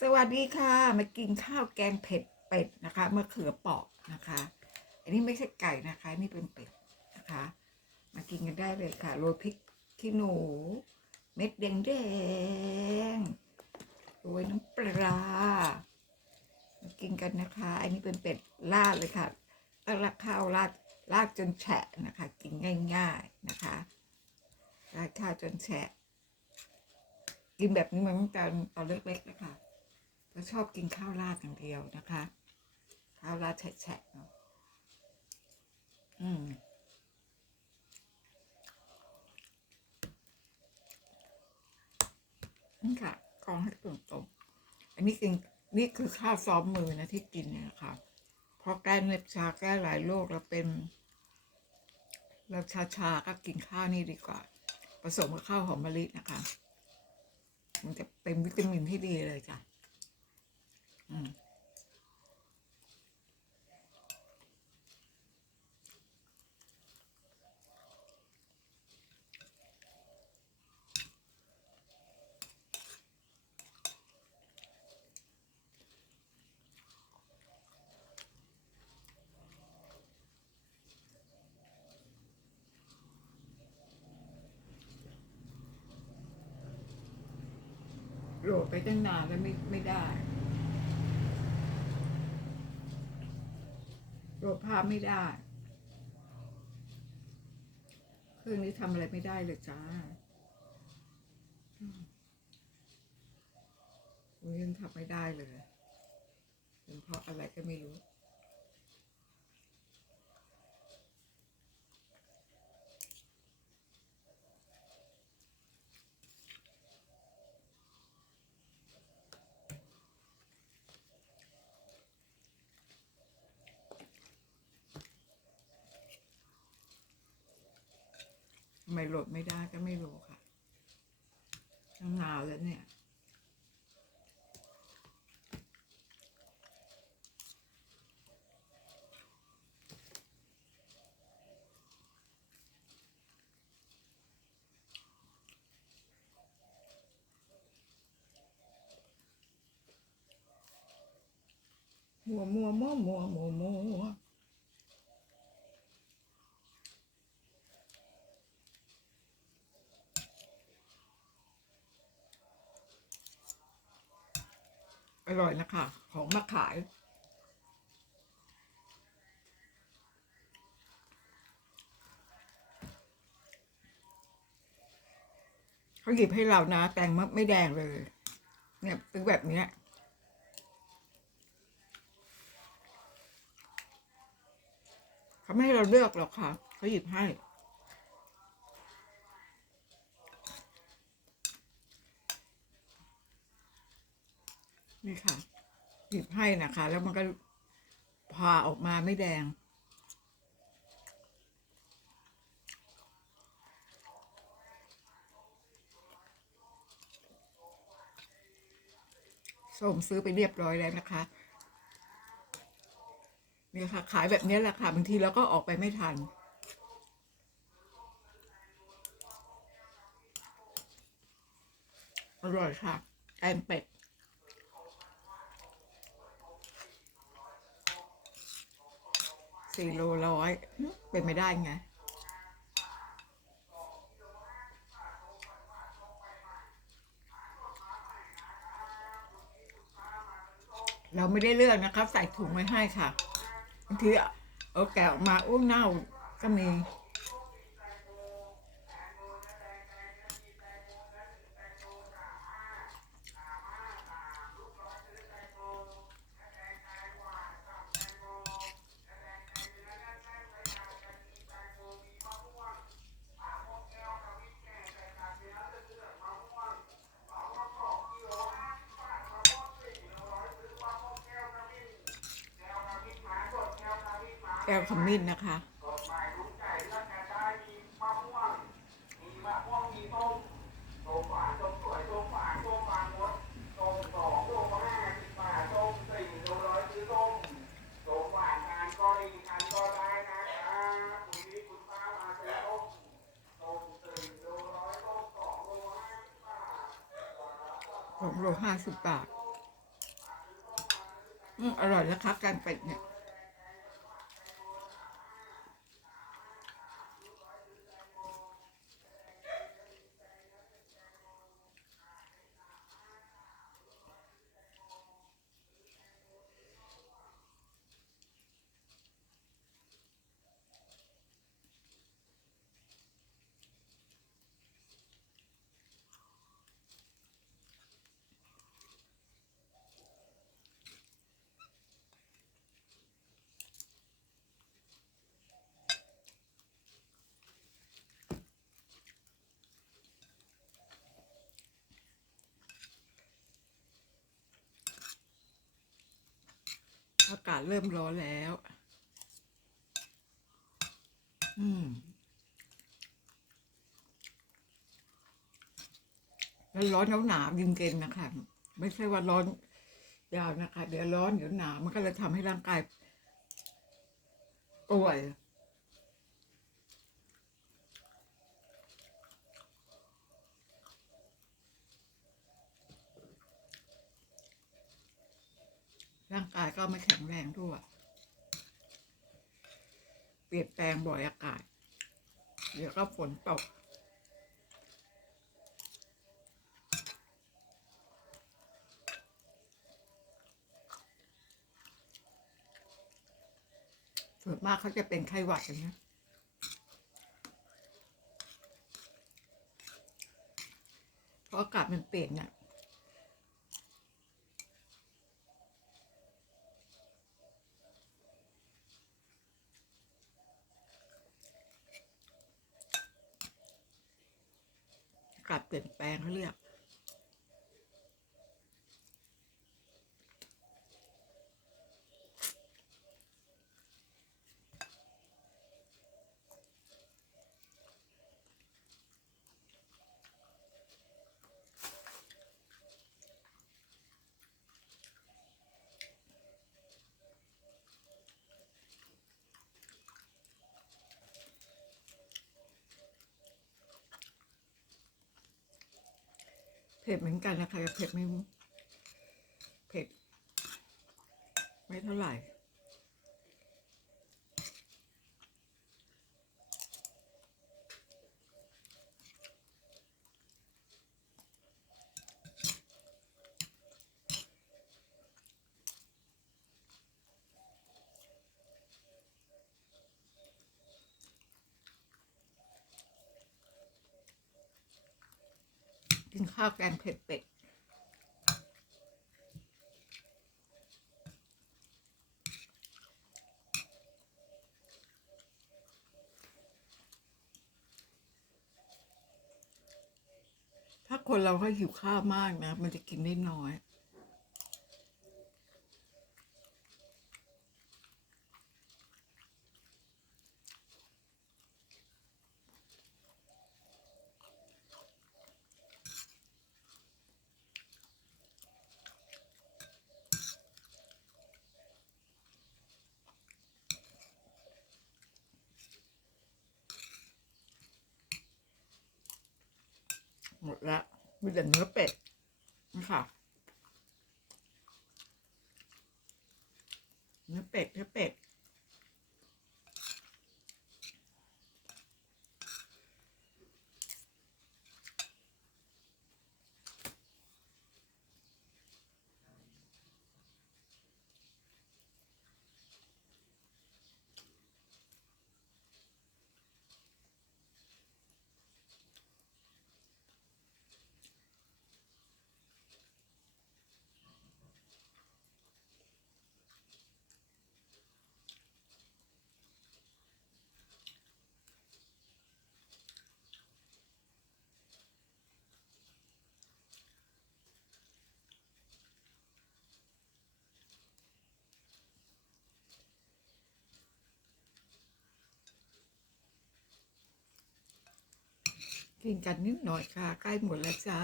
สวัสดีค่ะ มากินข้าวแกงเผ็ดเป็ดนะคะมะเขือเปาะนะคะ อันนี้ไม่ใช่ไก่นะคะนี่เป็นเป็ดนะคะ มากินกันได้เลยค่ะโรยพริกขี้หนู เม็ดแดงแดงโรยน้ำปลามากินกันนะคะ อันนี้เป็นเป็ดลาดเลยค่ะแล้วราข้าวราดราดจนแฉะนะคะ กินง่าย ๆนะคะราดข้าวจนแฉะกินแบบนี้มาตั้งแต่ตอนเล็กๆนะคะ ก็ชอบกินข้าวราดอย่างเดียวนะคะ ข้าวราดแฉะๆเนาะอืมนี่ค่ะกองให้ตรงๆอันนี้กินนี่คือข้าวซ้อมมือนะที่กินเนี่ยนะคะเพราะแก้เน็บชาแก้หลายโรคเราเป็นเราชาชาก็กินข้าวนี่ดีกว่า ผสมกับข้าวหอมมะลินะคะ มันจะเป็นวิตามินที่ดีเลยจ้ะ อืม โหลดไปตั้งนานแล้วไม่ไม่ได้โหลดภาพไม่ได้ เครื่องนี้ทำอะไรไม่ได้เลยจ้าอุ้ยยังทำไม่ได้เลยเป็นเพราะอะไรก็ไม่รู้ ไมโหลดไม่ได้ก็ไม่รู้ค่ะตั้งนานแล้วเนี่ย มัวมัวมัวมัวมัวมัว อร่อยนะคะ ของมาขาย เขาหยิบให้เรานะ แตงมะไม่แดงเลย เนี่ยเป็นแบบเนี้ยเขาไม่ให้เราเลือกหรอกค่ะ เขาหยิบให้ นี่ค่ะหยิบให้นะคะ แล้วมันก็พาออกมาไม่แดง ส้มซื้อไปเรียบร้อยแล้วนะคะนี่ค่ะ ขายแบบนี้แหละค่ะบางทีเราก็ออกไปไม่ทันอร่อยค่ะแกงเป็ด สี่โลร้อยเป็นไม่ได้ไงเราไม่ได้เลือกนะครับ ใส่ถุงไว้ให้ค่ะบางทีเอาแกะออกมาอุ้เน่าก็มี ขมิ้นนะคะ สองโลห้าสิบบาท อืมอร่อยนะคะแกงเป็ดเนี่ย อาศเริ่มร้อนแล้ว อืมแล้วร้อนแล้วหนาวยิงเกนนะคะ ไม่ใช่ว่าร้อนยาวนะคะ เดี๋ยวร้อนเดี๋ยวหนาวมันก็เลยทำให้ร่างกายป่วย ร่างกายก็ไม่แข็งแรงด้วย เปลี่ยนแปลงบ่อยอากาศ เดี๋ยวก็ฝนตกส่วนมากเขาจะเป็นไข้หวัดอย่างนี้เพราะอากาศมันเปลี่ยนเนี่ย อากาศเปลี่ยนแปลงเขาเรียก เผ็ดเหมือนกันนะคะเผ็ดไม่เผ็ดไม่เท่าไหร่ กินข้าวแกงเผ็ดเป็ดถ้าคนเราเขาหิวข้าวมากนะ มันจะกินได้น้อย ดแล้วมีแต่เนื้อเป็ดนี่ค่ะเนื้อเป็ดเนื้อเป็ด กินกันนิดหน่อยค่ะ ใกล้หมดแล้วจ้า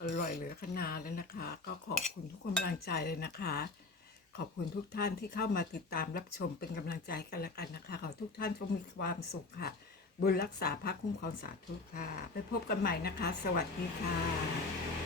อร่อยเหลือขนาดเลยนะคะ ก็ขอบคุณทุกกำลังใจเลยนะคะ ขอบคุณทุกท่านที่เข้ามาติดตามรับชมเป็นกำลังใจกันละกันนะคะ ขอทุกท่านจงมีความสุขค่ะ บุญรักษาพระคุ้มครองสาธุค่ะ ไปพบกันใหม่นะคะ สวัสดีค่ะ